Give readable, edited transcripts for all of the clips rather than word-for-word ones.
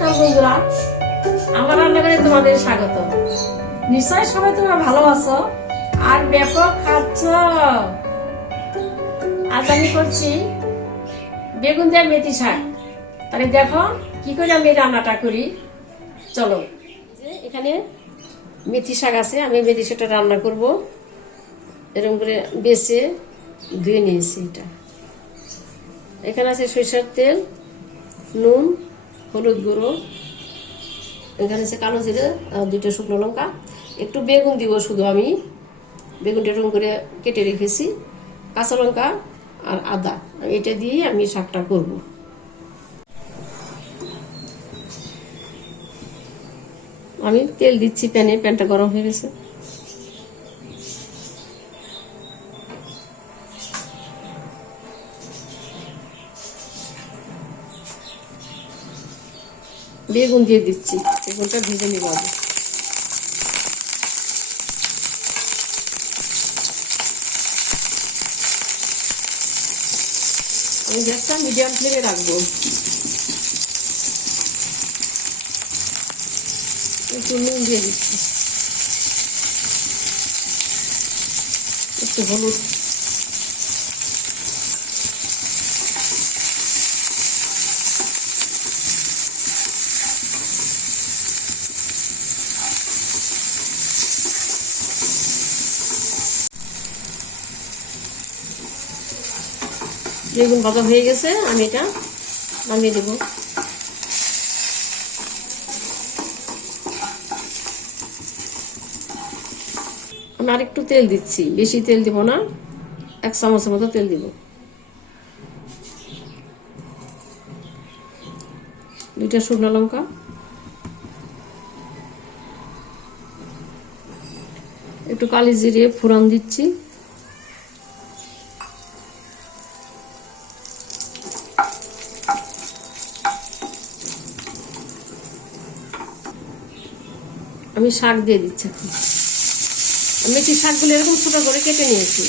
নমস্কার বন্ধুরা, আমার রান্নাঘরে তোমাদের স্বাগত। নিশ্চয় সবাই তোমরা ভালো আছো আর ব্যাপক খাচ্ছ। আজ আমি করছি বেগুন দিয়ে মেথি শাক। তাহলে দেখো কি করে আমি রান্নাটা করি। চলো, এখানে মেথি শাক আছে, আমি মেথি শাকটা রান্না করব। এরকম করে বেছে ধুয়ে নিয়েছি। এখানে আছে সরিষার তেল, নুন, হলুদ গুঁড়ো, এখানে আছে কালো জিরে আর 2টা শুকনো লঙ্কা, একটু বেগুন দিব শুধু। আমি বেগুনটা এরকম করে কেটে রেখেছি, কাঁচা লঙ্কা আর আদা, এটা দিয়েই আমি শাকটা করব। আমি তেল দিচ্ছি প্যানে, প্যানটা গরম হয়ে গেছে। বেগুন দিয়ে দিচ্ছি, বেগুনটা ভেজে নিব আগে। আমি গ্যাসটা মিডিয়াম ফ্লেমে রাখবো। একটু নুন দিয়ে দিচ্ছি, একটু হলুদ, বেগুন ভাজা হয়ে গেছে, আমি এটা নামিয়ে দেবো। আমি আরেকটু তেল দিচ্ছি, বেশি তেল দিব না, 1 চামচের মতো তেল দিব। 2টা শুকনো লঙ্কা, একটু কালি জিরে ফোড়ন দিচ্ছি, আমি শাক দিয়ে দিচ্ছি। এখন মেথি শাকগুলো এরকম ছোট করে কেটে নিয়েছি।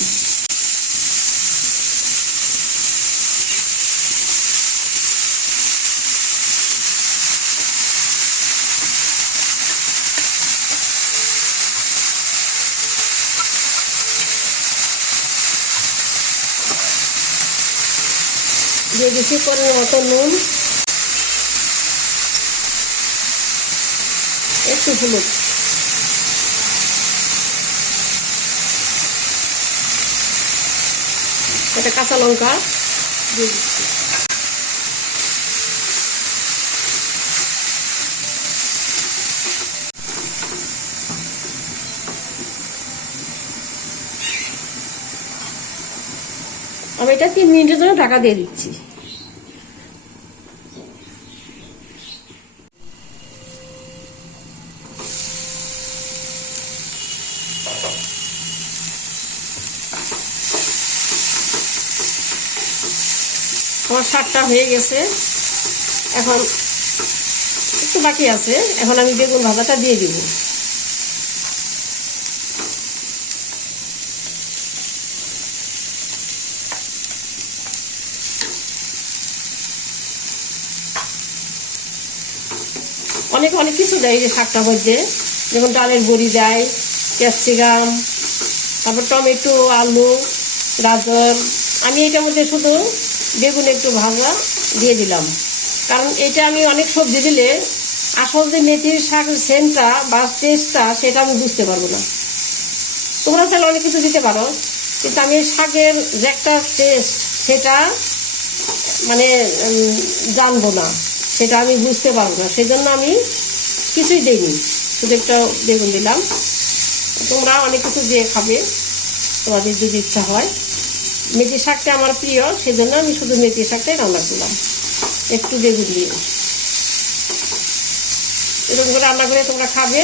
দিয়ে দিচ্ছি পরিমাণ মতো নুন, একটু হলুদ, একটা কাঁচা লঙ্কা দিয়ে দিচ্ছি। আমি এটা 3 মিনিটের জন্য ঢাকা দিয়ে দিচ্ছি। আমার শাকটা হয়ে গেছে, এখন একটু বাকি আছে। এখন আমি বেগুন ভাজাটা দিয়ে দিব। অনেক অনেক কিছু দেয় এই যে শাকটার মধ্যে, যেমন ডালের বড়ি দেয়, ক্যাপসিকাম, তারপর টমেটো, আলু, গাজর। আমি এটার মধ্যে শুধু বেগুন একটু ভাজা দিয়ে দিলাম, কারণ এটা আমি অনেক সবজি দিলে আসল যে মেথির শাকের সেন্টটা বা টেস্টটা সেটা আমি বুঝতে পারবো না। তোমরা চাইলে অনেক কিছু দিতে পারো, কিন্তু আমি শাকের যে একটা টেস্ট সেটা মানে জানবো না, সেটা আমি বুঝতে পারবো না। সেই জন্য আমি কিছুই দিইনি, শুধু একটা বেগুন দিলাম। তোমরা অনেক কিছু দিয়ে খাবে তোমাদের যদি ইচ্ছা হয়। মেথি শাকটা আমার প্রিয়, সেই জন্য আমি শুধু মেথি শাকটাই রান্না করলাম একটু বেগুন দিয়ে। এরকম করে রান্না করে তোমরা খাবে।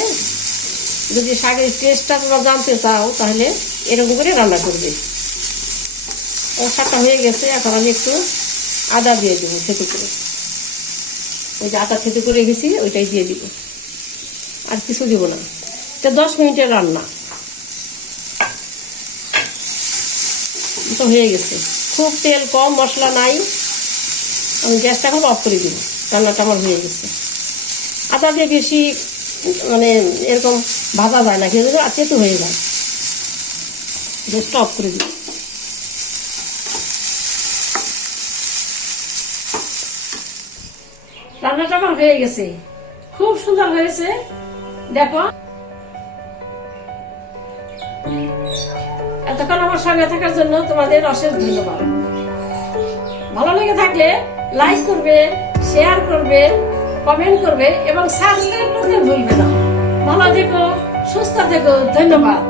যদি শাকের টেস্টটা তোমরা জানতে চাও তাহলে এরকম করে রান্না করবে। ও শাকটা হয়ে গেছে, এখন আমি একটু আদা দিয়ে দেবো থেতো করে। ওই যে আদা থেতো করে রেখেছি ওইটাই দিয়ে দিব, আর কিছু দিব না। এটা 10 মিনিটের রান্না তো হয়ে গেছে। খুব তেল কম, মশলা নাই। আমি গ্যাসটা এখন অফ করে দিব, রান্নাটা আমার হয়ে গেছে। আদা দিয়ে বেশি মানে এরকম ভাজা যায় না, কিন্তু তেতো হয়ে যায়। স্টপ করে দিই। রান্নাটা আমার হয়ে গেছে, খুব সুন্দর হয়েছে। দেখো, এতক্ষণ আমার সঙ্গে থাকার জন্য তোমাদের অশেষ ধন্যবাদ। ভালো লেগে থাকলে লাইক করবে, শেয়ার করবে, কমেন্ট করবে এবং সাবস্ক্রাইব করতে ভুলবে না। ভালো থেকো, সুস্থ থেকো, ধন্যবাদ।